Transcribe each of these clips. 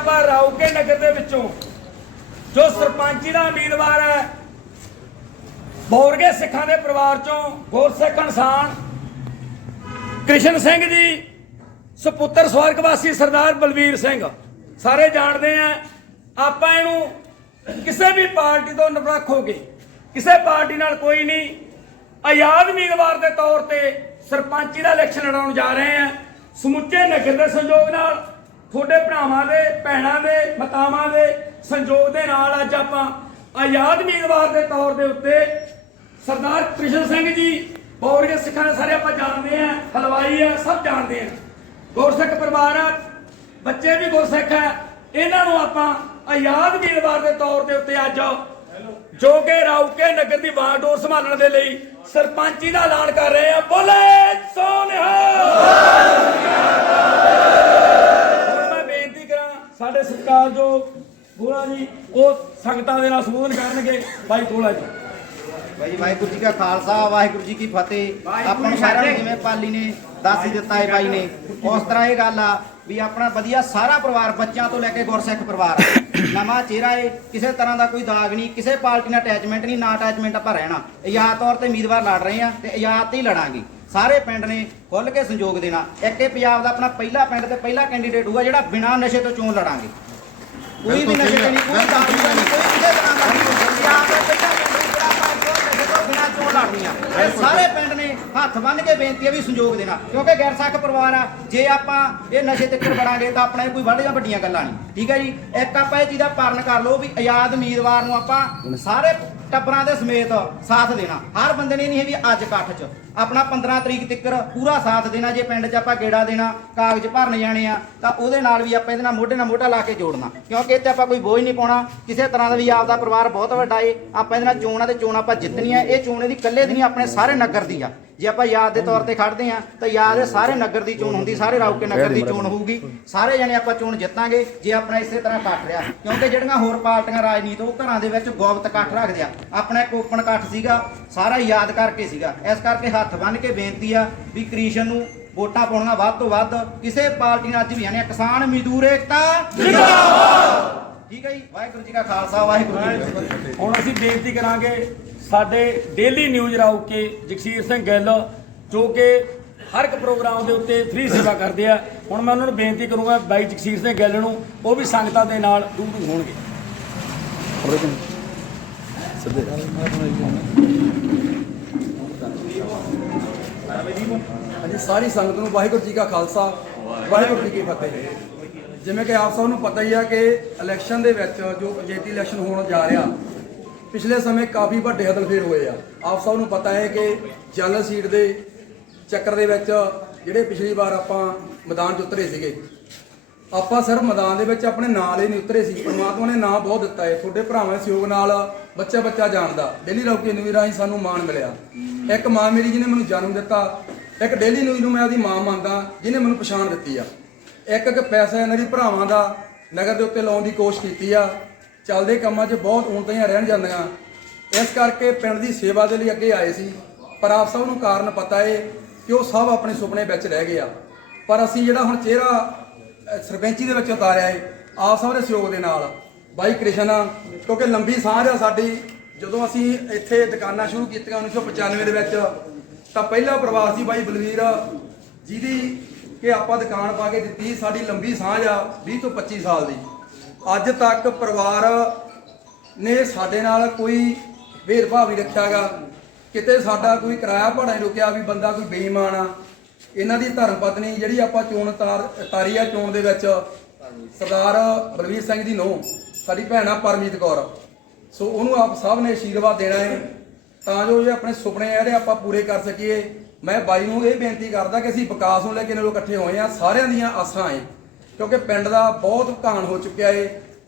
ਆਪਾਂ ਰਾਉਕੇ ਨਗਰ ਦੇ ਵਿੱਚੋਂ, ਜੋ ਸਰਪੰਚੀ ਦਾ ਉਮੀਦਵਾਰ ਹੈ, ਬੋਰਗੇ ਸਿੱਖਾਂ ਦੇ ਪਰਿਵਾਰ ਚੋਂ ਗੁਰਸਿੱਖ ਇਨਸਾਨ, ਕ੍ਰਿਸ਼ਨ ਸਿੰਘ ਜੀ, ਸੁਪੁੱਤਰ ਸਵਰਗਵਾਸੀ ਸਰਦਾਰ ਬਲਵੀਰ ਸਿੰਘ, ਸਾਰੇ ਜਾਣਦੇ ਆ, ਆਪਾਂ ਇਹਨੂੰ ਕਿਸੇ ਵੀ ਪਾਰਟੀ ਤੋਂ ਨਿਰਪੱਖ ਹੋ ਕੇ ਕਿਸੇ ਪਾਰਟੀ ਨਾਲ ਕੋਈ ਨਹੀਂ, ਆਜ਼ਾਦ ਉਮੀਦਵਾਰ ਦੇ ਤੌਰ ਤੇ ਸਰਪੰਚੀ ਦਾ ਇਲੈਕਸ਼ਨ ਲੜਾਉਣ ਜਾ ਰਹੇ ਆ, ਸਮੁੱਚੇ ਨਗਰ ਦੇ ਸੰਯੋਗ ਨਾਲ ਤੁਹਾਡੇ ਭਰਾਵਾਂ ਦੇ, ਭੈਣਾਂ ਦੇ, ਮਾਤਾਵਾਂ ਦੇ ਸੰਯੋਗ ਦੇ ਨਾਲ ਅੱਜ ਆਪਾਂ ਆਜ਼ਾਦ ਉਮੀਦਵਾਰ ਦੇ ਤੌਰ ਦੇ ਉੱਤੇ ਸਰਦਾਰ ਕ੍ਰਿਸ਼ਨ ਸਿੰਘ ਜੀ ਬੌਰਗੇ ਸਿੱਖਾਂ ਦੇ ਸਾਰੇ ਆਪਾਂ ਜਾਣਦੇ ਆ ਹਲਵਾਈ ਆ, ਸਭ ਜਾਣਦੇ ਆ ਗੁਰਸਿੱਖ ਪਰਿਵਾਰ ਆ, ਬੱਚੇ ਵੀ ਗੁਰਸਿੱਖ ਆ, ਇਹਨਾਂ ਨੂੰ ਆਪਾਂ ਆਜ਼ਾਦ ਉਮੀਦਵਾਰ ਦੇ ਤੌਰ ਦੇ ਉੱਤੇ ਅੱਜ ਜੋ ਕਿ ਰਾਉਕੇ ਨਗਰ ਦੀ ਵਾਰਡੋਰ ਸੰਭਾਲਣ ਦੇ ਲਈ ਸਰਪੰਚੀ ਦਾ ਐਲਾਨ ਕਰ ਰਹੇ ਆ। ਬੋਲੇ ਸੋਨਿਹਾ ਸਾਡੇ ਸਰਕਾਰ ਜੋ ਗੋਲਾ ਜੀ ਉਹ ਸੰਗਤਾਂ ਦੇ ਨਾਲ ਸੰਬੋਧਨ ਕਰਨਗੇ ਭਾਈ ਗੋਲਾ ਜੀ। ਭਾਈ ਵਾਹਿਗੁਰੂ ਜੀ ਕਾ ਖਾਲਸਾ ਵਾਹਿਗੁਰੂ ਜੀ ਕੀ ਫਤਿਹ। ਆਪਾਂ ਸਾਰਿਆਂ ਨੂੰ ਜਿਵੇਂ ਪਾਲੀ ਨੇ? ਦੱਸ ਹੀ ਦਿੱਤਾ ਹੈ ਬਾਈ ਨੇ। ਉਸ ਤਰ੍ਹਾਂ ਇਹ ਗੱਲ ਆ ਵੀ ਆਪਣਾ ਵਧੀਆ ਸਾਰਾ ਪਰਿਵਾਰ ਬੱਚਿਆਂ ਤੋਂ ਲੈ ਕੇ ਗੁਰਸਿੱਖ ਪਰਿਵਾਰ। ਨਵਾਂ ਚਿਹਰਾ ਏ ਕਿਸੇ ਤਰ੍ਹਾਂ ਦਾ ਕੋਈ ਦਾਗ ਨਹੀਂ ਕਿਸੇ ਪਾਰਟੀ ਨਾਲ ਅਟੈਚਮੈਂਟ ਨਹੀਂ ਨਾ ਅਟੈਚਮੈਂਟ ਆਪਾਂ ਰਹਿਣਾ। ਆਜ਼ਾਦ ਤੌਰ ਤੇ ਉਮੀਦਵਾਰ ਲੜ ਰਹੇ ਆ ਤੇ ਆਜ਼ਾਦ ਤੇ ਹੀ ਲੜਾਂਗੇ। ਸਾਰੇ ਪਿੰਡ ਨੇ ਖੁੱਲ ਕੇ ਸੰਯੋਗ ਦੇਣਾ। ਇੱਕ ਇਹ ਪੰਜਾਬ ਦਾ ਆਪਣਾ ਪਹਿਲਾ ਪਿੰਡ ਤੇ ਪਹਿਲਾ ਕੈਂਡੀਡੇਟ ਹੋਊਗਾ ਜਿਹੜਾ ਬਿਨਾਂ ਨਸ਼ੇ ਤੋਂ ਚੋਣ ਲੜਾਂਗੇ। ਕੋਈ ਵੀ ਨਸ਼ੇ ਤੇ ਨਹੀਂ ਕੋਈ ਦਾਰੂ ਨਹੀਂ ਕੋਈ ਕਿਸੇ ਤਰ੍ਹਾਂ ਦਾ ਨਹੀਂ। ਪੰਜਾਬ ਦਾ ਪਹਿਲਾ ਪਿੰਡ ਜਿਹੜਾ ਆਪਾਂ ਕੋਈ ਨਸ਼ੇ ਤੋਂ ਬਿਨਾਂ ਚੋਣ ਲੜਨੀ ਆ ਇਹ ਸਾਰੇ ਪਿੰਡ ਨੇ ਹੱਥ ਬੰਨ ਕੇ ਬੇਨਤੀ ਹੈ ਵੀ ਸੰਯੋਗ ਦੇਣਾ। ਕਿਉਂਕਿ ਗੈਰ ਸਿੱਖ ਪਰਿਵਾਰ ਆ ਜੇ ਆਪਾਂ ਇਹ ਨਸ਼ੇ ਤੇ ਵੜਾਂਗੇ ਤਾਂ ਆਪਣਾ ਕੋਈ ਵੱਡੀਆਂ ਵੱਡੀਆਂ ਗੱਲਾਂ ਨਹੀਂ। ਠੀਕ ਹੈ ਜੀ? ਇੱਕ ਆਪਾਂ ਇਹ ਚੀਜ਼ ਦਾ ਪਾਲਣ ਕਰ ਲਓ ਵੀ ਆਜ਼ਾਦ ਉਮੀਦਵਾਰ ਨੂੰ ਆਪਾਂ ਸਾਰੇ ਟੱਬਰਾਂ ਦੇ ਸਮੇਤ ਸਾਥ ਦੇਣਾ। ਹਰ ਬੰਦੇ ਨੇ ਨਹੀਂ ਹੈ ਵੀ ਅੱਜ ਇਕੱਠ 'ਚ। ਆਪਣਾ 15 ਤਰੀਕ ਤੱਕ ਪੂਰਾ ਸਾਥ ਦੇਣਾ। ਜੇ ਪਿੰਡ 'ਚ ਆਪਾਂ ਗੇੜਾ ਦੇਣਾ, ਕਾਗਜ਼ ਭਰਨ ਜਾਣੇ ਆ, ਤਾਂ ਉਹਦੇ ਨਾਲ ਵੀ ਆਪਾਂ ਇਹਦੇ ਨਾਲ ਮੋਢੇ ਨਾਲ ਮੋਢਾ ਲਾ ਕੇ ਜੋੜਨਾ। ਕਿਉਂਕਿ ਇੱਥੇ ਆਪਾਂ ਕੋਈ ਬੋਝ ਨਹੀਂ ਪਾਉਣਾ। ਕਿਸੇ ਤਰ੍ਹਾਂ ਦਾ ਵੀ ਆਪਦਾ ਪਰਿਵਾਰ ਬਹੁਤ ਵੱਡਾ ਏ। ਆਪਾਂ ਇਹਦੇ ਨਾਲ ਚੋਣਾਂ ਤੇ ਚੋਣ ਆਪਾਂ ਜਿੱਤਣੀਆਂ। ਇਹ ਚੋਣ ਇਹਦੀ ਇਕੱਲੇ ਦੀ ਨਹੀਂ ਆਪਣੇ ਸਾਰੇ ਨਗਰ ਦੀ ਆ। ਜੇ ਆਪਾਂ ਯਾਦ ਦੇ ਤੌਰ ਤੇ ਖੜਦੇ ਆ, ਤਾਂ ਯਾਦ ਇਹ ਸਾਰੇ ਨਗਰ ਦੀ ਚੋਣ ਹੁੰਦੀ, ਸਾਰੇ ਰੌਕੇ ਨਗਰ ਦੀ ਚੋਣ ਹੋਊਗੀ। ਸਾਰੇ ਜਣੇ ਆਪਾਂ ਚੋਣ ਜਿੱਤਾਂਗੇ, ਜੇ ਆਪਣਾ ਇਸੇ ਤਰ੍ਹਾਂ ਇਕੱਠ ਰਿਹਾ। ਕਿਉਂਕਿ ਜਿਹੜੀਆਂ ਹੋਰ ਪਾਰਟੀਆਂ ਰਾਜਨੀਤ ਉਹ ਘਰਾਂ ਦੇ ਵਿੱਚ ਗੁਪਤ ਇਕੱਠ ਰੱਖਦੇ ਆ ਆਪਣਾ ਇੱਕ ਓਪਨ ਇਕੱਠ ਸੀਗਾ ਸਾਰਾ ਯਾਦ ਕਰਕੇ ਸੀਗਾ। ਇਸ ਕਰਕੇ ਹੱਥ ਬੰਨ ਕੇ ਬੇਨਤੀ ਆ ਵੀ ਕ੍ਰਿਸ਼ਨ ਨੂੰ ਵੋਟਾਂ ਪਾਉਣੀਆਂ ਵੱਧ ਤੋਂ ਵੱਧ। ਕਿਸੇ ਪਾਰਟੀ ਨਾਲ ਅੱਜ ਵੀ ਆਨੇ ਕਿਸਾਨ ਮਜ਼ਦੂਰ ਏਕਤਾ ਠੀਕ ਹੈ ਜੀ ਵਾਹਿਗੁਰੂ ਜੀ ਕਾ ਖਾਲਸਾ ਵਾਹਿਗੁਰੂ ਜੀ ਕੀ ਫਤਿਹ। ਹੁਣ ਅਸੀਂ ਬੇਨਤੀ ਕਰਾਂਗੇ ਸਾਡੇ ਡੇਲੀ ਨਿਊਜ਼ ਰਾਉਕੇ ਜਗਸੀਰ ਸਿੰਘ ਗਿੱਲ ਜੋ ਕਿ ਹਰ ਇੱਕ ਪ੍ਰੋਗਰਾਮ ਦੇ ਉੱਤੇ ਫ੍ਰੀ ਸੇਵਾ ਕਰਦੇ ਆ। ਹੁਣ ਮੈਂ ਉਹਨਾਂ ਨੂੰ ਬੇਨਤੀ ਕਰੂੰਗਾ ਬਾਈ ਜਗਸੀਰ ਸਿੰਘ ਗਿੱਲ ਨੂੰ ਉਹ ਵੀ ਸੰਗਤਾਂ ਦੇ ਨਾਲ ਰੂਬਰੂ ਹੋਣਗੇ। ਹਾਂਜੀ, ਸਾਰੀ ਸੰਗਤ ਨੂੰ ਵਾਹਿਗੁਰੂ ਜੀ ਕਾ ਖਾਲਸਾ, ਵਾਹਿਗੁਰੂ ਜੀ ਕੀ ਫਤਿਹ। ਜਿਵੇਂ ਕਿ ਆਪ ਸਭ ਨੂੰ ਪਤਾ ਹੀ ਆ ਕਿ ਇਲੈਕਸ਼ਨ ਦੇ ਵਿੱਚ ਜੋ ਪੰਚਾਇਤੀ ਇਲੈਕਸ਼ਨ ਹੋਣ ਜਾ ਰਿਹਾ, ਪਿਛਲੇ ਸਮੇਂ ਕਾਫੀ ਵੱਡੇ ਹਦਲਫੇਰ ਹੋਏ ਆ। ਆਪ ਸਭ ਨੂੰ ਪਤਾ ਹੈ ਕਿ ਜਨਰਲ ਸੀਟ ਦੇ ਚੱਕਰ ਦੇ ਵਿੱਚ ਜਿਹੜੇ ਪਿਛਲੀ ਵਾਰ ਆਪਾਂ ਮੈਦਾਨ 'ਚ ਉਤਰੇ ਸੀਗੇ, ਆਪਾਂ ਸਿਰਫ ਮੈਦਾਨ ਦੇ ਵਿੱਚ ਆਪਣੇ ਨਾਲ ਲਈ ਨਹੀਂ ਉਤਰੇ ਸੀ। ਪਰਮਾਤਮਾ ਨੇ ਨਾਂ ਬਹੁਤ ਦਿੱਤਾ ਹੈ। ਤੁਹਾਡੇ ਭਰਾਵਾਂ ਦੇ ਸਹਿਯੋਗ ਨਾਲ ਬੱਚਾ ਬੱਚਾ ਜਾਣਦਾ। ਡੇਲੀ ਰੌਕੇ ਨਿਊਜ਼ ਰਾਹੀਂ ਸਾਨੂੰ ਮਾਣ ਮਿਲਿਆ। ਇੱਕ ਮਾਂ ਮੇਰੀ ਜਿਹਨੇ ਮੈਨੂੰ ਜਨਮ ਦਿੱਤਾ, ਇੱਕ ਡੇਲੀ ਨਿਊਜ਼ ਨੂੰ ਮੈਂ ਉਹਦੀ ਮਾਂ ਮੰਨਦਾ, ਜਿਹਨੇ ਮੈਨੂੰ ਪਛਾਣ ਦਿੱਤੀ ਆ। ਇੱਕ ਇੱਕ ਪੈਸਾ ਇਹਨਾਂ ਦੀ ਭਰਾਵਾਂ ਦਾ ਨਗਰ ਦੇ ਉੱਤੇ ਲਾਉਣ ਦੀ ਕੋਸ਼ਿਸ਼ ਕੀਤੀ ਆ। ਚੱਲਦੇ ਕੰਮਾਂ 'ਚ ਬਹੁਤ ਊਣਤਾਈਆਂ ਰਹਿਣ ਜਾਂਦੀਆਂ। ਇਸ ਕਰਕੇ ਪਿੰਡ ਦੀ ਸੇਵਾ ਦੇ ਲਈ ਅੱਗੇ ਆਏ ਸੀ। ਪਰ ਆਪ ਸਭ ਨੂੰ ਕਾਰਨ ਪਤਾ ਏ ਕਿ ਉਹ ਸਭ ਆਪਣੇ ਸੁਪਨੇ ਵਿੱਚ ਰਹਿ ਗਏ ਆ। ਪਰ ਅਸੀਂ ਜਿਹੜਾ ਹੁਣ ਚਿਹਰਾ ਸਰਪੰਚੀ ਦੇ ਵਿੱਚ ਉਤਾਰਿਆ ਏ, ਆਪ ਸਭ ਦੇ ਸਹਿਯੋਗ ਦੇ ਨਾਲ। ਬਾਈ ਕ੍ਰਿਸ਼ਨ, ਕਿਉਂਕਿ ਲੰਬੀ ਸਾਂਝ ਆ ਸਾਡੀ। ਜਦੋਂ ਅਸੀਂ ਇੱਥੇ ਦੁਕਾਨਾਂ ਸ਼ੁਰੂ ਕੀਤੀਆਂ 1995 ਦੇ ਵਿੱਚ, ਤਾਂ ਪਹਿਲਾ ਪ੍ਰਵਾਸੀ ਬਾਈ ਬਲਵੀਰ, ਜਿਹਦੀ ਕਿ ਆਪਾਂ ਦੁਕਾਨ ਪਾ ਕੇ ਦਿੱਤੀ ਸਾਡੀ ਲੰਬੀ ਸਾਂਝ ਆ 20 ਤੋਂ 25 ਸਾਲ ਦੀ। ਅੱਜ ਤੱਕ ਪਰਿਵਾਰ ਨੇ ਸਾਡੇ ਨਾਲ ਕੋਈ ਭੇਦਭਾਵ ਨਹੀਂ ਰੱਖਿਆਗਾ। ਕਿਤੇ ਸਾਡਾ ਕੋਈ ਕਿਰਾਇਆ ਭਾੜਾ ਨਹੀਂ ਰੁਕਿਆ ਵੀ ਬੰਦਾ ਕੋਈ ਬੇਈਮਾਨ ਆ। ਇਹਨਾਂ ਦੀ ਧਰਮ ਪਤਨੀ ਜਿਹੜੀ ਆਪਾਂ ਚੋਣ ਤਾਰ ਤਾਰੀ ਆ ਚੋਣ ਦੇ ਵਿੱਚ, ਸਰਦਾਰ ਬਲਵੀਰ ਸਿੰਘ ਦੀ ਨੂੰਹ। ਸਾਡੀ ਭੈਣ ਆ ਪਰਮੀਤ ਕੌਰ। ਸੋ ਉਹਨੂੰ ਆਪ ਸਭ ਨੇ ਆਸ਼ੀਰਵਾਦ ਦੇਣਾ ਹੈ। ਤਾਂ ਜੋ ਇਹ ਆਪਣੇ ਸੁਪਨੇ ਜਿਹੜੇ ਆਪਾਂ ਪੂਰੇ ਕਰ ਸਕੀਏ, ਮੈਂ ਬਾਈ ਨੂੰ ਇਹ ਬੇਨਤੀ ਕਰਦਾ ਕਿ ਅਸੀਂ ਵਿਕਾਸ ਨੂੰ ਲੈ ਕੇ ਲੋਕ ਇਕੱਠੇ ਹੋਏ ਆ, ਸਾਰਿਆਂ ਦੀਆਂ ਆਸਾਂ ਏ ਕਿਉਂਕਿ ਪਿੰਡ ਦਾ ਬਹੁਤ ਘਾਣ ਹੋ ਚੁੱਕਿਆ ਏ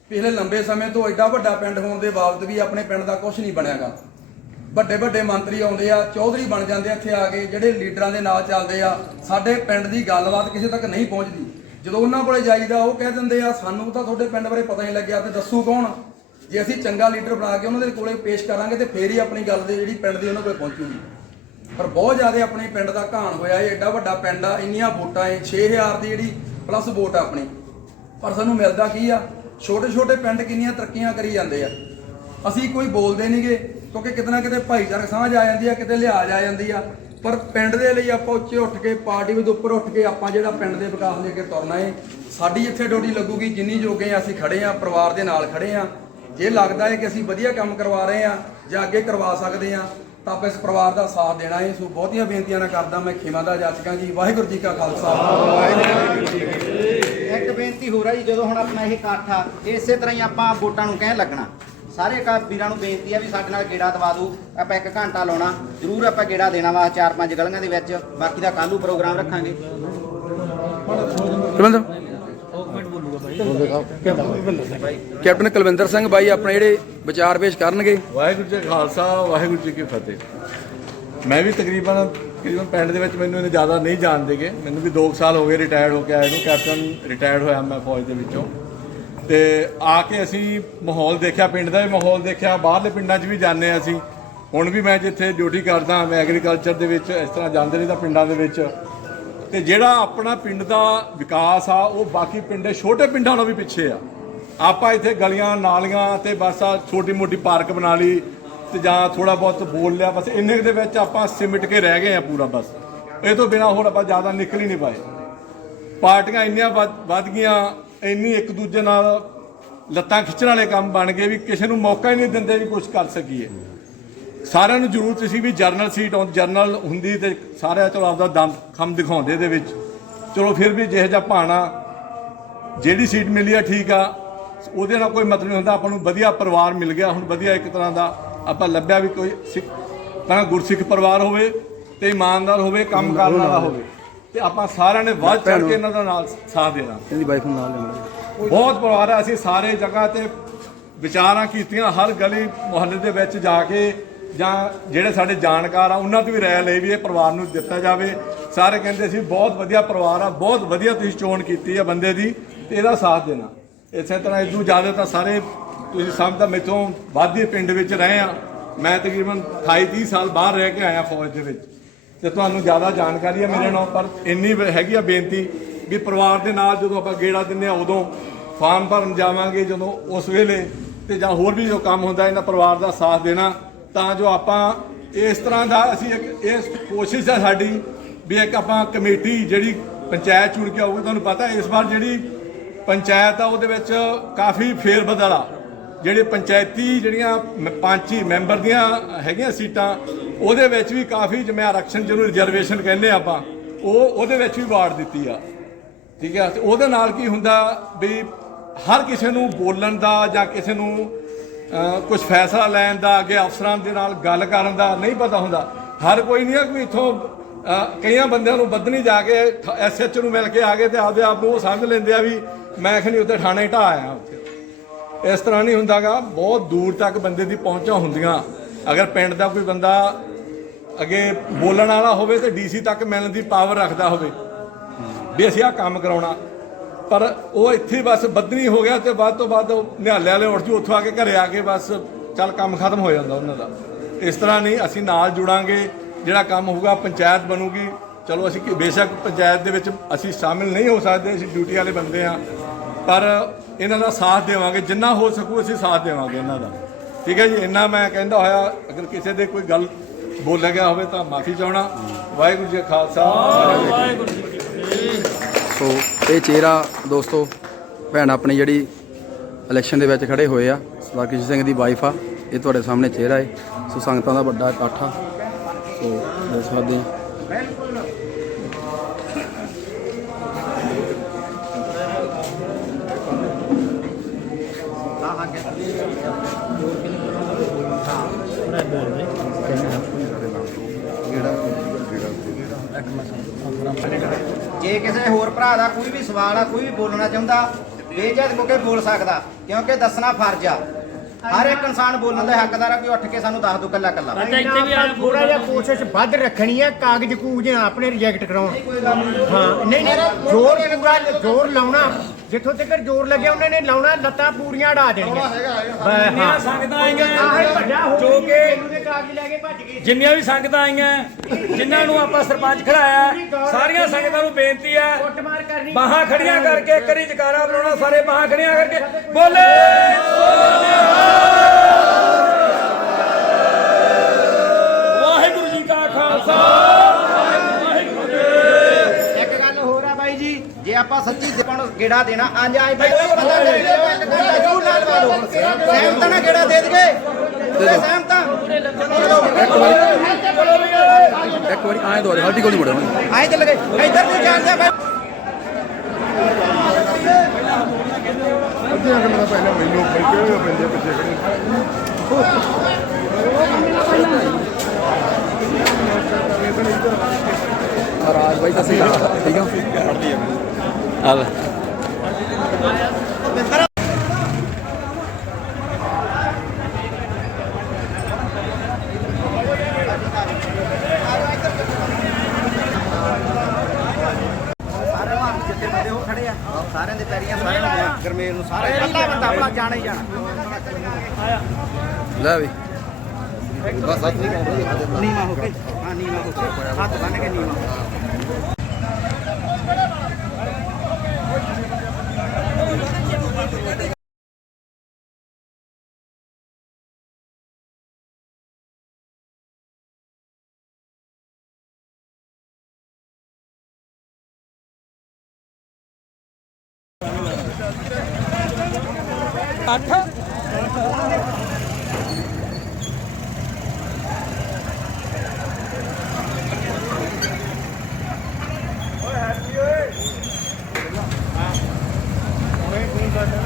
ਪਿਛਲੇ ਲੰਬੇ ਸਮੇਂ ਤੋਂ ਐਡਾ ਵੱਡਾ ਪਿੰਡ ਹੋਣ ਦੇ ਬਾਵਜੂਦ ਵੀ ਆਪਣੇ ਪਿੰਡ ਦਾ ਕੁਝ ਨਹੀਂ ਬਣਿਆਗਾ। ਵੱਡੇ ਵੱਡੇ ਮੰਤਰੀ ਆਉਂਦੇ ਆ, ਚੌਧਰੀ ਬਣ ਜਾਂਦੇ ਆ ਇੱਥੇ ਆ ਕੇ, ਜਿਹੜੇ ਲੀਡਰਾਂ ਦੇ ਨਾਲ ਚੱਲਦੇ ਆ, ਸਾਡੇ ਪਿੰਡ ਦੀ ਗੱਲਬਾਤ ਕਿਸੇ ਤੱਕ ਨਹੀਂ ਪਹੁੰਚਦੀ। ਜਦੋਂ ਉਹਨਾਂ ਕੋਲੇ ਜਾਈਦਾ, ਉਹ ਕਹਿ ਦਿੰਦੇ ਆ, ਸਾਨੂੰ ਤਾਂ ਤੁਹਾਡੇ ਪਿੰਡ ਬਾਰੇ ਪਤਾ ਨਹੀਂ ਲੱਗਿਆ, ਤੇ ਦੱਸੂ ਕੌਣ? ਜੇ ਅਸੀਂ ਚੰਗਾ ਲੀਡਰ ਬਣਾ ਕੇ ਉਹਨਾਂ ਦੇ ਕੋਲੇ ਪੇਸ਼ ਕਰਾਂਗੇ, ਤੇ ਫੇਰ ਹੀ ਆਪਣੀ ਗੱਲ ਦੇ ਜਿਹੜੀ ਪਿੰਡ ਦੀ ਉਹਨਾਂ ਕੋਲੇ ਪਹੁੰਚੂਗੀ। ਪਰ ਬਹੁਤ ਜ਼ਿਆਦਾ ਆਪਣੇ ਪਿੰਡ ਦਾ ਘਾਣ ਹੋਇਆ, ਇਹ ਐਡਾ ਵੱਡਾ ਪਿੰਡ ਆ, ਇੰਨੀਆਂ ਵੋਟਾਂ ਏ 6000 ਦੀ ਜਿਹੜੀ ਪਲੱਸ ਵੋਟ ਆ ਆਪਣੀ। ਪਰ ਸਾਨੂੰ ਮਿਲਦਾ ਕੀ ਆ? ਛੋਟੇ ਛੋਟੇ ਪਿੰਡ ਕਿੰਨੀਆਂ ਤਰੱਕੀਆਂ ਕਰੀ ਜਾਂਦੇ ਆ। ਅਸੀਂ ਕੋਈ ਬੋਲਦੇ ਨਹੀਂਗੇ ਕਿਉਂਕਿ ਕਿਤੇ ਨਾ ਕਿਤੇ ਭਾਈਚਾਰਕ ਸਾਂਝ ਆ ਜਾਂਦੀ ਆ, ਕਿਤੇ ਲਿਹਾਜ਼ ਆ ਜਾਂਦੀ ਆ। ਪਰ ਪਿੰਡ ਦੇ ਲਈ ਆਪਾਂ ਉੱਚੇ ਉੱਠ ਕੇ, ਪਾਰਟੀ ਦੇ ਉੱਪਰ ਉੱਠ ਕੇ ਆਪਾਂ ਜਿਹੜਾ ਪਿੰਡ ਦੇ ਵਿਕਾਸ ਲਈ ਅੱਗੇ ਤੁਰਨਾ ਏ। ਸਾਡੀ ਇੱਥੇ ਡਿਊਟੀ ਲੱਗੂਗੀ, ਜਿੰਨੀ ਜੋਗੇ ਅਸੀਂ ਖੜੇ ਆ, ਪਰਿਵਾਰ ਦੇ ਨਾਲ ਖੜੇ ਆ। ਜੇ ਲੱਗਦਾ ਹੈ ਕਿ ਅਸੀਂ ਵਧੀਆ ਕੰਮ ਕਰਵਾ ਰਹੇ ਆ ਜਾਂ ਅੱਗੇ ਕਰਵਾ ਸਕਦੇ ਆ, ਤਾਂ ਆਪਾਂ ਇਸ ਪਰਿਵਾਰ ਦਾ ਸਾਥ ਦੇਣਾ ਏ। ਸੋ ਬਹੁਤੀਆਂ ਬੇਨਤੀਆਂ ਨਾ ਕਰਦਾ ਮੈਂ ਖਿਮਾ ਦਾ ਜਾਚਕਾਂ ਜੀ। ਵਾਹਿਗੁਰੂ ਜੀ ਕਾ ਖਾਲਸਾ। ਵਾਹਿਗੁਰੂ ਵਾਹਿਗੁਰੂ ਜੀ ਇੱਕ ਬੇਨਤੀ ਹੋ ਰਹੀ ਜਦੋਂ ਹੁਣ ਆਪਣਾ ਇਹ ਇਕੱਠ ਆ, ਇਸੇ ਤਰ੍ਹਾਂ ਹੀ ਆਪਾਂ ਵੋਟਾਂ ਨੂੰ ਕਹਿਣ ਲੱਗਣਾ। ਸਾਰੇ ਕਾ ਵੀਰਾਂ ਨੂੰ ਬੇਨਤੀ ਆ ਵੀ ਸਾਡੇ ਨਾਲ ਗੇੜਾ ਦਵਾ ਦਿਓ। ਆਪਾਂ ਇੱਕ ਘੰਟਾ ਲਾਉਣਾ। ਜ਼ਰੂਰ ਆਪਾਂ ਗੇੜਾ ਦੇਣਾ ਵਾ ਚਾਰ ਪੰਜ ਗਲੀਆਂ ਦੇ ਵਿੱਚ। ਬਾਕੀ ਦਾ ਕੱਲ੍ਹ ਨੂੰ ਪ੍ਰੋਗਰਾਮ ਰੱਖਾਂਗੇ। ਕੁਲਵਿੰਦਰ? ਕੈਪਟਨ ਕੁਲਵਿੰਦਰ ਸਿੰਘ ਬਾਈ ਆਪਣੇ ਜਿਹੜੇ ਵਿਚਾਰ ਪੇਸ਼ ਕਰਨਗੇ। ਵਾਹਿਗੁਰੂ ਜੀ ਖਾਲਸਾ ਵਾਹਿਗੁਰੂ ਜੀ ਕੀ ਫਤਿਹ। ਮੈਂ ਵੀ ਤਕਰੀਬਨ ਤਕਰੀਬਨ ਪਿੰਡ ਦੇ ਵਿੱਚ ਮੈਨੂੰ ਇਹਨੇ ਜ਼ਿਆਦਾ ਨਹੀਂ ਜਾਣਦੇਗੇ ਮੈਨੂੰ ਵੀ 2 ਸਾਲ ਹੋ ਗਏ ਰਿਟਾਇਰਡ ਹੋ ਕੇ ਆਏ ਨੂੰ। ਕੈਪਟਨ ਰਿਟਾਇਰਡ ਹੋਇਆ ਮੈਂ ਫੌਜ ਦੇ ਵਿੱਚੋਂ। ਤੇ ਆ ਕੇ ਅਸੀਂ ਮਾਹੌਲ ਦੇਖਿਆ, ਪਿੰਡ ਦਾ ਵੀ ਮਾਹੌਲ ਦੇਖਿਆ, ਬਾਹਰਲੇ ਪਿੰਡਾਂ 'ਚ ਵੀ ਜਾਂਦੇ ਹਾਂ ਅਸੀਂ। ਹੁਣ ਵੀ ਮੈਂ ਜਿੱਥੇ ਡਿਊਟੀ ਕਰਦਾ ਮੈਂ ਐਗਰੀਕਲਚਰ ਦੇ ਵਿੱਚ, ਇਸ ਤਰ੍ਹਾਂ ਜਾਂਦੇ ਨਹੀਂ ਤਾਂ ਪਿੰਡਾਂ ਦੇ ਵਿੱਚ। ਤੇ ਜਿਹੜਾ ਆਪਣਾ ਪਿੰਡ ਦਾ ਵਿਕਾਸ ਆ, ਉਹ ਬਾਕੀ ਪਿੰਡੇ ਛੋਟੇ ਪਿੰਡਾਂ ਨਾਲੋਂ ਵੀ ਪਿੱਛੇ ਆ। ਆਪਾਂ ਇੱਥੇ ਗਲੀਆਂ, ਨਾਲੀਆਂ ਤੇ ਬਸ ਆ ਛੋਟੀ ਮੋਟੀ ਪਾਰਕ ਬਣਾ ਲਈ ਤੇ ਜਾਂ ਥੋੜਾ ਬਹੁਤ ਬੋਲ ਲਿਆ, ਬਸ ਇੰਨੇ ਦੇ ਵਿੱਚ ਆਪਾਂ ਸਿਮਟ ਕੇ ਰਹਿ ਗਏ ਆ ਪੂਰਾ ਬਸ। ਇਹ ਤੋਂ ਬਿਨਾ ਹੋਰ ਆਪਾਂ ਜ਼ਿਆਦਾ ਨਿਕਲ ਹੀ ਨਹੀਂ ਪਾਏ। ਪਾਰਟੀਆਂ ਇੰਨੀਆਂ ਵੱਧ ਵੱਧ ਗਈਆਂ ਇੰਨੀ ਇੱਕ ਦੂਜੇ ਨਾਲ ਲੱਤਾਂ ਖਿੱਚਣ ਵਾਲੇ ਕੰਮ ਬਣ ਗਏ ਵੀ ਕਿਸੇ ਨੂੰ ਮੌਕਾ ਹੀ ਨਹੀਂ ਦਿੰਦੇ ਵੀ ਕੁਝ ਕਰ ਸਕੀਏ। ਸਾਰਿਆਂ ਨੂੰ ਜ਼ਰੂਰਤ ਸੀ ਵੀ ਜਰਨਲ ਸੀਟ ਆਉਂ ਜਰਨਲ ਹੁੰਦੀ ਤੇ ਸਾਰਿਆਂ ਚਲੋ ਆਪਦਾ ਦਮ ਖਮ ਦਿਖਾਉਂਦੇ ਦੇ ਵਿੱਚ। ਚਲੋ ਫਿਰ ਵੀ ਜਿਹੋ ਜਿਹਾ ਭਾਣਾ ਜਿਹੜੀ ਸੀਟ ਮਿਲੀ ਆ ਠੀਕ ਆ, ਉਹਦੇ ਨਾਲ ਕੋਈ ਮਤਲਬ ਨਹੀਂ ਹੁੰਦਾ, ਆਪਾਂ ਨੂੰ ਵਧੀਆ ਪਰਿਵਾਰ ਮਿਲ ਗਿਆ, ਹੁਣ ਵਧੀਆ ਇੱਕ ਤਰ੍ਹਾਂ ਦਾ ਆਪਾਂ ਲੱਭਿਆ ਵੀ ਕੋਈ ਸਿੱਖ ਤਾਂ ਗੁਰਸਿੱਖ ਪਰਿਵਾਰ ਹੋਵੇ ਤੇ ਇਮਾਨਦਾਰ ਹੋਵੇ, ਕੰਮ ਕਰਨ ਵਾਲਾ ਹੋਵੇ। ਤੇ ਆਪਾਂ ਸਾਰਿਆਂ ਨੇ ਵੱਧ ਚੜ ਕੇ ਇਹਨਾਂ ਦਾ ਨਾਲ ਸਾਥ ਦੇਣਾ। ਇਹਦੀ ਵਾਈਫ ਨੂੰ ਨਾਲ ਲੈਣਾ ਬਹੁਤ ਪਰਿਵਾਰ ਆ ਅਸੀਂ ਸਾਰੇ ਜਗ੍ਹਾ ਤੇ ਵਿਚਾਰਾਂ ਕੀਤੀਆਂ ਹਰ ਗਲੀ ਮੁਹੱਲੇ ਦੇ ਵਿੱਚ ਜਾ ਕੇ ਜਾਂ ਜਿਹੜੇ ਸਾਡੇ ਜਾਣਕਾਰ ਆ ਉਹਨਾਂ ਤੋਂ ਵੀ ਰਾਏ ਲਈ ਵੀ ਇਹ ਪਰਿਵਾਰ ਨੂੰ ਦਿੱਤਾ ਜਾਵੇ। ਸਾਰੇ ਕਹਿੰਦੇ ਸੀ ਬਹੁਤ ਵਧੀਆ ਪਰਿਵਾਰ ਆ ਬਹੁਤ ਵਧੀਆ ਤੁਸੀਂ ਚੋਣ ਕੀਤੀ ਆ ਬੰਦੇ ਦੀ ਤੇ ਇਹਦਾ ਸਾਥ ਦੇਣਾ। ਇਸੇ ਤਰ੍ਹਾਂ ਇਦੋਂ ਜ਼ਿਆਦਾ ਤਾਂ ਸਾਰੇ ਤੁਸੀਂ ਸਮਝਦਾ ਮੇਥੋਂ ਵਾਧੀ ਪਿੰਡ ਵਿੱਚ ਰਹੇ ਆ। ਮੈਂ ਤਕਰੀਬਨ 28 30 ਸਾਲ ਬਾਹਰ ਰਹਿ ਕੇ ਆਇਆ ਫੌਜ ਦੇ ਵਿੱਚ। ਤੇ ਤੁਹਾਨੂੰ ਜ਼ਿਆਦਾ ਜਾਣਕਾਰੀ ਹੈ ਮੇਰੇ ਨਾਲ ਪਰ ਇੰਨੀ ਬ- ਹੈਗੀ ਆ ਬੇਨਤੀ ਵੀ ਪਰਿਵਾਰ ਦੇ ਨਾਲ ਜਦੋਂ ਆਪਾਂ ਗੇੜਾ ਦਿੰਨੇ ਆ, ਉਦੋਂ ਫਾਰਮ ਭਰਨ ਜਾਵਾਂਗੇ ਜਦੋਂ ਉਸ ਵੇਲੇ ਤੇ ਜਾਂ ਹੋਰ ਵੀ ਜੋ ਕੰਮ ਹੁੰਦਾ, ਇਹਨਾਂ ਪਰਿਵਾਰ ਦਾ ਸਾਥ ਦੇਣਾ, ਤਾਂ ਜੋ ਆਪਾਂ ਇਸ ਤਰ੍ਹਾਂ ਦਾ ਅਸੀਂ ਇੱਕ ਇਸ ਕੋਸ਼ਿਸ਼ ਹੈ ਸਾਡੀ ਵੀ ਇੱਕ ਆਪਾਂ ਕਮੇਟੀ ਜਿਹੜੀ ਪੰਚਾਇਤ ਚੁਣ ਕੇ ਆਊਗੀ, ਤੁਹਾਨੂੰ ਪਤਾ ਇਸ ਵਾਰ ਜਿਹੜੀ ਪੰਚਾਇਤ ਆ, ਉਹਦੇ ਵਿੱਚ ਕਾਫੀ ਫੇਰ ਬਦਲ ਆ। ਜਿਹੜੇ ਪੰਚਾਇਤੀ ਜਿਹੜੀਆਂ ਮ- ਪੰਚ ਮੈਂਬਰ ਦੀਆਂ ਹੈਗੀਆਂ ਸੀਟਾਂ, ਉਹਦੇ ਵਿੱਚ ਵੀ ਕਾਫੀ ਜਿਵੇਂ ਆਰਕਸ਼ਨ ਜਿਹਨੂੰ ਰਿਜ਼ਰਵੇਸ਼ਨ ਕਹਿੰਦੇ ਆ ਆਪਾਂ, ਉਹ ਉਹਦੇ ਵਿੱਚ ਵੀ ਵਾਰਡ ਦਿੱਤੀ ਆ। ਠੀਕ ਆ? ਤੇ ਉਹਦੇ ਨਾਲ ਕੀ ਹੁੰਦਾ ਵੀ ਹਰ ਕਿਸੇ ਨੂੰ ਬੋਲਣ ਦਾ ਜਾਂ ਕਿਸੇ ਨੂੰ ਕੁਝ ਫੈਸਲਾ ਲੈਣ ਦਾ, ਅੱਗੇ ਅਫਸਰਾਂ ਦੇ ਨਾਲ ਗੱਲ ਕਰਨ ਦਾ ਨਹੀਂ ਪਤਾ ਹੁੰਦਾ। ਹਰ ਕੋਈ ਨਹੀਂ ਆ ਕਿ ਇਥੋਂ ਕਈਆਂ ਬੰਦਿਆਂ ਨੂੰ ਬੱਦਨੀ ਜਾ ਕੇ ਐਸਐਚ ਨੂੰ ਮਿਲ ਕੇ ਆ ਗਏ ਤੇ ਆਪਦੇ ਆਪ ਨੂੰ ਉਹ ਸਮਝ ਲੈਂਦੇ ਆ ਵੀ ਮੈਂ ਖਣੀ ਉੱਤੇ ਥਾਣੇ ਢਾ ਆਇਆ। ਇਸ ਤਰ੍ਹਾਂ ਨਹੀਂ ਹੁੰਦਾਗਾ, ਬਹੁਤ ਦੂਰ ਤੱਕ ਬੰਦੇ ਦੀ ਪਹੁੰਚਾਂ ਹੁੰਦੀਆਂ। ਅਗਰ ਪਿੰਡ ਦਾ ਕੋਈ ਬੰਦਾ ਅੱਗੇ ਬੋਲਣ ਵਾਲਾ ਹੋਵੇ ਤੇ ਡੀਸੀ ਤੱਕ ਮਿਲਣ ਦੀ ਪਾਵਰ ਰੱਖਦਾ ਹੋਵੇ, ਵੀ ਅਸੀਂ ਆ ਕੰਮ ਕਰਾਉਣਾ। ਪਰ ਉਹ ਇੱਥੇ ਬਸ ਬੱਦਨੀ ਹੋ ਗਿਆ ਤੇ ਬਾਅਦ ਤੋਂ ਬਾਅਦ ਉਹ ਨਿਹਾਲੇ ਵਾਲੇ ਉੱਠ ਜੂ, ਉੱਥੋਂ ਆ ਕੇ ਘਰੇ ਆ ਕੇ ਬਸ ਚੱਲ ਕੰਮ ਖਤਮ ਹੋ ਜਾਂਦਾ ਉਹਨਾਂ ਦਾ। ਇਸ ਤਰ੍ਹਾਂ ਨਹੀਂ, ਅਸੀਂ ਨਾਲ ਜੁੜਾਂਗੇ, ਜਿਹੜਾ ਕੰਮ ਹੋਊਗਾ ਪੰਚਾਇਤ ਬਣੂਗੀ। ਚਲੋ ਅਸੀਂ ਬੇਸ਼ੱਕ ਪੰਚਾਇਤ ਦੇ ਵਿੱਚ ਅਸੀਂ ਸ਼ਾਮਿਲ ਨਹੀਂ ਹੋ ਸਕਦੇ, ਅਸੀਂ ਡਿਊਟੀ ਵਾਲੇ ਬੰਦੇ ਆ ਪਰ ਇਹਨਾਂ ਦਾ ਸਾਥ ਦੇਵਾਂਗੇ, ਜਿੰਨਾ ਹੋ ਸਕੂ ਅਸੀਂ ਸਾਥ ਦੇਵਾਂਗੇ ਇਹਨਾਂ ਦਾ। ਠੀਕ ਹੈ ਜੀ, ਇੰਨਾ ਮੈਂ ਕਹਿੰਦਾ ਹੋਇਆ, ਅਗਰ ਕਿਸੇ ਦੇ ਕੋਈ ਗੱਲ ਬੋਲਿਆ ਗਿਆ ਹੋਵੇ ਤਾਂ ਮਾਫੀ ਚਾਹਣਾ ਵਾਹਿਗੁਰੂ ਜੀ ਖਾਲਸਾ। ਵਾਹਿਗੁਰੂ ਜੀ ਸੋ, ਇਹ ਚਿਹਰਾ ਦੋਸਤੋ, ਭੈਣ ਆਪਣੀ ਜਿਹੜੀ ਇਲੈਕਸ਼ਨ ਦੇ ਵਿੱਚ ਖੜੇ ਹੋਏ ਆ ਸਰਦਾਰ ਕਿਸ਼ਨ ਸਿੰਘ ਦੀ ਵਾਈਫ ਆ, ਇਹ ਤੁਹਾਡੇ ਸਾਹਮਣੇ ਚਿਹਰਾ ਹੈ। ਸੋ ਸੰਗਤਾਂ ਦਾ ਵੱਡਾ ਇਕੱਠ ਆ। ਸੋ ਦੇਖ ਸਕਦੇ ਆ ਜੇ ਕਿਸੇ ਹੋਰ ਭਰਾ ਦਾ ਕੋਈ ਵੀ ਸਵਾਲ ਆ ਕੋਈ ਵੀ ਬੋਲਣਾ ਚਾਹੁੰਦਾ ਬੇਝਿਜਕ ਹੋ ਕੇ ਬੋਲ ਸਕਦਾ ਕਿਉਂਕਿ ਦੱਸਣਾ ਫਰਜ਼ ਆ। ਹਰ ਇੱਕ ਇਨਸਾਨ ਬੋਲਣ ਦਾ ਹੱਕਦਾਰ ਆ ਕੋਈ ਉੱਠ ਕੇ ਸਾਨੂੰ ਦੱਸ ਦੋ ਕੱਲਾ ਕੱਲਾ ਥੋੜਾ ਜਿਹਾ ਕੋਸ਼ਿਸ਼ ਵੱਧ ਰੱਖਣੀ ਹੈ ਕਾਗਜ਼ ਕੂਜ ਆਪਣੇ ਰਿਜੈਕਟ ਕਰਾਉਣ। ਹਾਂ ਨਹੀਂ ਨਹੀਂ ਜ਼ੋਰ ਪੂਰਾ ਜ਼ੋਰ ਲਾਉਣਾ। ਜਿੱਥੋਂ ਤੱਕ ਜ਼ੋਰ ਲੱਗਿਆ ਉਹਨਾਂ ਨੇ ਲਾਉਣਾ ਲੱਤਾਂ ਪੂਰੀਆਂ ਉਡਾ ਦੇਣੀਆਂ। ਜਿੰਨੀਆਂ ਸੰਗਤਾਂ ਆਈਆਂ ਆਹ ਭੱਜਾ ਹੋ ਜੋ ਕਿ ਉਹਦੇ ਕਾਗਜ਼ ਲੈ ਕੇ ਭੱਜ ਜਿੰਨੀਆਂ ਵੀ ਸੰਗਤਾਂ ਆਈਆਂ ਜਿਨ੍ਹਾਂ ਨੂੰ ਆਪਾਂ ਸਰਪੰਚ ਖੜਾਇਆ ਸਾਰੀਆਂ ਸੰਗਤਾਂ ਨੂੰ ਬੇਨਤੀ ਹੈ ਕੁੱਟਮਾਰ ਕਰਨੀ ਬਾਹਾਂ ਖੜੀਆਂ ਕਰਕੇ ਕਰੀ ਜਕਾਰਾ ਬਣਾਉਣਾ ਸਾਰੇ ਬਾਹਾਂ ਖੜੀਆਂ ਕਰਕੇ ਬੋਲੇ ਆਪਾਂ ਸੱਚੀ ਦੇਖਣ ਗੇੜਾ ਦੇਣਾ। ਅੱਜ ਆਏ ਬਾਈ ਪਤਾ ਲੈ ਲਿਓ ਇੱਕ ਗੱਲ ਜੂ ਨਾਲ ਪਾ ਲਓ ਸਹਿਮਤ ਨਾ ਗੇੜਾ ਦੇ ਦਗੇ ਪੂਰੇ ਸਹਿਮਤ ਇੱਕ ਵਾਰੀ ਆਏ ਦੋ ਹਲਦੀ ਗੋਲੀ ਮੋੜੋ। ਆਏ ਚੱਲ ਗਏ। ਇੱਧਰ ਨੂੰ ਜਾਂਦੇ ਬਾਈ ਅੱਧੀਆਂ ਗੱਲਾਂ ਪਹਿਲਾਂ ਮੈਨੂੰ ਬਈ ਕਿਹੜੇ ਬੰਦੇ ਪਿੱਛੇ ਖੜੇ ਰਾਜ ਬਾਈ ਤਾਂ ਸਹੀ ਠੀਕ ਆ ਆਵੇ ਸਾਰਿਆਂ ਦੇ ਪੈਰੀਆਂ ਸਾਰਿਆਂ ਨੂੰ ਗਰਮੇਲ ਨੂੰ ਸਾਰੇ ਇਕੱਲਾ ਬੰਦਾ ਆਪਣਾ ਜਾਣਾ ਹੀ ਜਾਣਾ ਲੈ ਵੀ। ਬਸ ਅੱਜ ਨਹੀਂ ਨਹੀਂ ਮਾ ਹੋ ਕੇ। ਹਾਂ ਨਹੀਂ ਮਾ ਹੋ ਕੇ। ਹੱਥ ਬੰਨ ਕੇ ਨਹੀਂ ਮਾ 8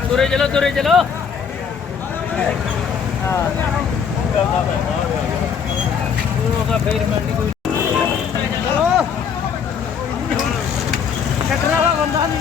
ਤੁਰੇ ਚਲੋ ਤੁਰੇ ਚਲੋ। ਹਾਂ ਉਹਦਾ ਫੇਰ ਮੰਡੀ ਕੋਈ ਚੱਕਰ ਵਾਲਾ ਬੰਦਾ ਨਹੀਂ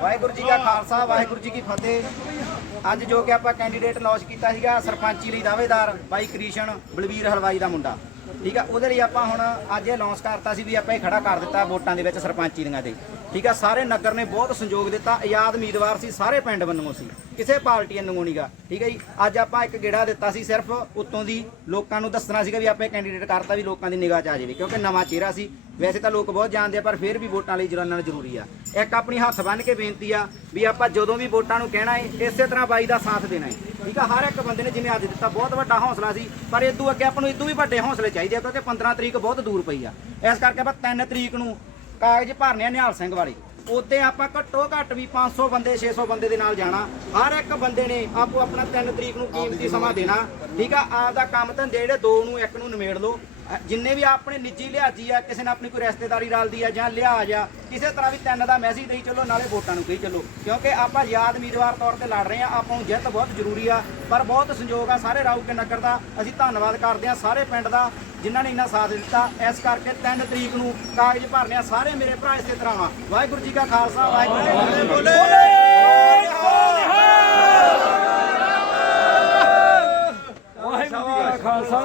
ਵਾਹਿਗੁਰੂ ਜੀ ਕਾ ਖਾਲਸਾ ਵਾਹਿਗੁਰੂ ਜੀ ਕੀ ਫਤਿਹ। ਅੱਜ ਜੋ ਕਿ ਆਪਾਂ ਕੈਂਡੀਡੇਟ ਲੌਂਚ ਕੀਤਾ ਸੀਗਾ, ਸਰਪੰਚੀ ਲਈ ਦਾਅਵੇਦਾਰ ਬਾਈ ਕ੍ਰਿਸ਼ਨ ਬਲਵੀਰ ਹਲਵਾਈ ਦਾ ਮੁੰਡਾ। ਠੀਕ ਆ, ਉਹਦੇ ਲਈ ਆਪਾਂ ਹੁਣ ਅੱਜ ਇਹ ਲਾਂਚ ਕਰਤਾ ਸੀ ਵੀ ਆਪਾਂ ਇਹ ਖੜਾ ਕਰ ਦਿੱਤਾ ਵੋਟਾਂ ਦੇ ਵਿੱਚ ਸਰਪੰਚੀ ਦੀਆਂ ਤੇ। ਠੀਕ ਆ, ਸਾਰੇ ਨਗਰ ਨੇ ਬਹੁਤ ਸੰਯੋਗ ਦਿੱਤਾ। ਆਜ਼ਾਦ ਉਮੀਦਵਾਰ ਸੀ, ਸਾਰੇ ਪਿੰਡ ਵੱਲੋਂ ਸੀ। ਕਿਸੇ ਪਾਰਟੀ ਨੂੰ ਨਹੀਂਗਾ ਠੀਕ ਹੈ ਜੀ? ਅੱਜ ਆਪਾਂ ਇੱਕ ਗੇੜਾ ਦਿੱਤਾ ਸੀ ਸਿਰਫ ਉਤੋਂ ਦੀ ਲੋਕਾਂ ਨੂੰ ਦੱਸਣਾ ਸੀਗਾ ਵੀ ਆਪਾਂ ਕੈਂਡੀਡੇਟ ਕਰਤਾ ਵੀ ਲੋਕਾਂ ਦੀ ਨਿਗਾਹ 'ਚ ਆ ਜਾਵੇ, ਕਿਉਂਕਿ ਨਵਾਂ ਚਿਹਰਾ ਸੀ। ਵੈਸੇ ਤਾਂ ਲੋਕ ਬਹੁਤ ਜਾਣਦੇ ਆ, ਪਰ ਫਿਰ ਵੀ ਵੋਟਾਂ ਲਈ ਜਰਾਨਾਂ ਜ਼ਰੂਰੀ ਆ। ਇੱਕ ਆਪਣੀ ਹੱਥ ਬੰਨ੍ਹ ਕੇ ਬੇਨਤੀ ਆ ਵੀ ਆਪਾਂ ਜਦੋਂ ਵੀ ਵੋਟਾਂ ਨੂੰ ਕਹਿਣਾ ਏ, ਇਸੇ ਤਰ੍ਹਾਂ ਬਾਈ ਦਾ ਸਾਥ ਦੇਣਾ ਏ। ਠੀਕ ਆ, ਹਰ ਇੱਕ ਬੰਦੇ ਨੇ ਜਿਵੇਂ ਅੱਜ ਦਿੱਤਾ, ਬਹੁਤ ਵੱਡਾ ਹੌਸਲਾ ਸੀ, ਪਰ ਇਦੋਂ ਅੱਗੇ ਆਪਾਂ ਨੂੰ ਇਦੋਂ ਵੀ ਵੱਡੇ ਹੌਸਲੇ ਚਾਹੀਦੇ ਆ, ਕਿਉਂਕਿ 15 ਤਰੀਕ ਬਹੁਤ ਦੂਰ ਪਈ ਆ। ਇਸ ਕਰਕੇ ਆਪਾਂ 3 ਤਰੀਕ ਨੂੰ ਕਾਗਜ਼ ਭਰਨੇ ਆ ਨਿਹਾਲ ਸਿੰਘ ਵਾਲੇ। ਉੱਤੇ ਆਪਾਂ ਘੱਟੋ ਘੱਟ ਵੀ 500 ਬੰਦੇ 600 ਬੰਦੇ ਦੇ ਨਾਲ ਜਾਣਾ। ਹਰ ਇੱਕ ਬੰਦੇ ਨੇ ਆਪੋ ਆਪਣਾ 3 ਤਰੀਕ ਨੂੰ ਕੀਮਤੀ ਸਮਾਂ ਦੇਣਾ। ਠੀਕ ਆ ਆਪ ਦਾ ਕੰਮ ਧੰਦੇ ਜਿਹੜੇ ਦੋ ਨੂੰ, ਇੱਕ ਨੂੰ ਨਿਮੇੜ ਲਓ। ਜਿੰਨੇ ਵੀ ਆਪਣੇ ਨਿੱਜੀ ਲਿਹਾਜੀ ਆ ਕਿਸੇ ਨੇ ਆਪਣੀ ਕੋਈ ਰਿਸ਼ਤੇਦਾਰੀ ਰਲਦੀ ਆ ਜਾਂ ਲਿਹਾਜ ਆ ਕਿਸੇ ਤਰ੍ਹਾਂ ਵੀ ਤਿੰਨ ਦਾ ਮੈਸੇਜ ਦੇਈ ਚੱਲੋ ਨਾਲੇ ਵੋਟਾਂ ਨੂੰ ਕਹੀ ਚੱਲੋ। ਕਿਉਂਕਿ ਆਪਾਂ ਯਾਦ ਉਮੀਦਵਾਰ ਤੌਰ ਤੇ ਲੜ ਰਹੇ ਆ ਆਪਾਂ ਨੂੰ ਜਿੱਤ ਬਹੁਤ ਜ਼ਰੂਰੀ ਆ ਪਰ ਬਹੁਤ ਸੰਯੋਗ ਆ ਸਾਰੇ ਰਾਊ ਕੇ ਨਗਰ ਦਾ। ਅਸੀਂ ਧੰਨਵਾਦ ਕਰਦੇ ਆ ਸਾਰੇ ਪਿੰਡ ਦਾ ਜਿਨ੍ਹਾਂ ਨੇ ਇੰਨਾ ਸਾਥ ਦਿੱਤਾ। ਇਸ ਕਰਕੇ 3 ਤਰੀਕ ਨੂੰ ਕਾਗਜ਼ ਭਰਨੇ ਆ ਸਾਰੇ ਮੇਰੇ ਭਰਾ ਇਸੇ ਤਰ੍ਹਾਂ ਆ ਵਾਹਿਗੁਰੂ ਜੀ ਕਾ ਖਾਲਸਾ ਵਾਹਿਗੁਰੂ ਜੀ ਕੀ ਫਤਿਹ। ਵਾਹਿਗੁਰੂ ਜੀ ਕਾ ਖਾਲਸਾ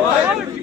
ਵਾਹਿਗੁਰੂ